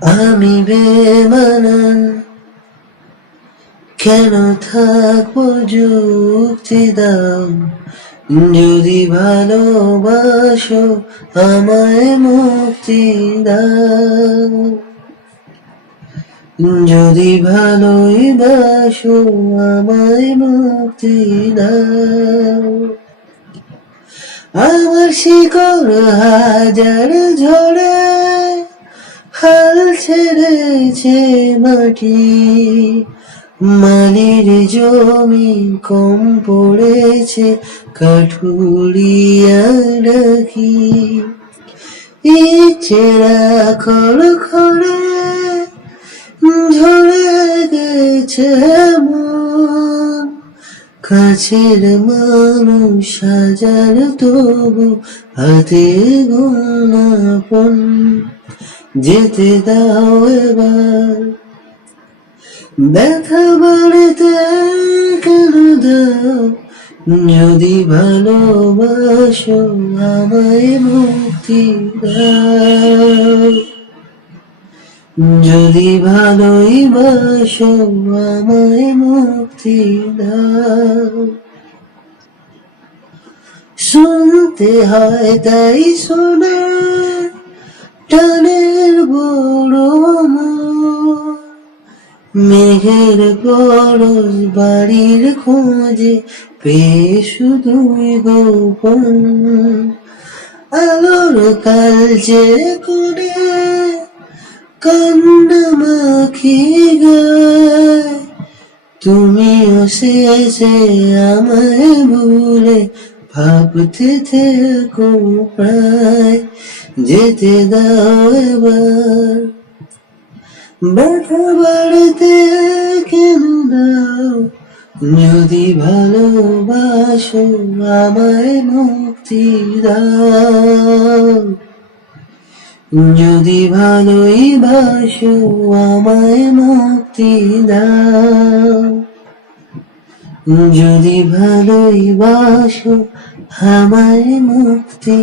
আমি বেমানান কেন থাকবো যুক্তি দাও, যদি ভালোবাসো আমায় মুক্তি দাও, যদি ভালোই বাসো আমায় মুক্তি দাও। আমার শিকড় হাজার ঝড়ে হাল ছেড়েছে মাটি, মালির জমি কম পড়েছে কাঠুরিয়া ডাকি। ইচ্ছেরা খড় খড়ে ঝরে গেছে মন, কাছের মানুষ হাজার তবু হাতে গোনাপন। যেতে দাও এবার, ব্যথা বাড়িতে কেন দাও, যদি ভালোবাসো আমায় মুক্তি দাও, যদি ভালোই বাসো আমায় মুক্তি দাও। শুনতে হয় তাই শোনে টানের বড় মেঘের পরশ বাড়ির খোঁজে পেয়ে শুধুই গোপন। আলোর কালচে কোণে কান্না মাখি গায়, তুমিও শেষে আমায় ভুলে ভাবতে থেকো প্রায়। যেতে দাও এবার, ব্যথা বাড়িতে কেন দাও, যদি ভালোবাসো আমায় মুক্তি দাও, যদি ভালোই বাসো আমায় মুক্তি দাও, যদি ভালোই বাসো আমায় মুক্তি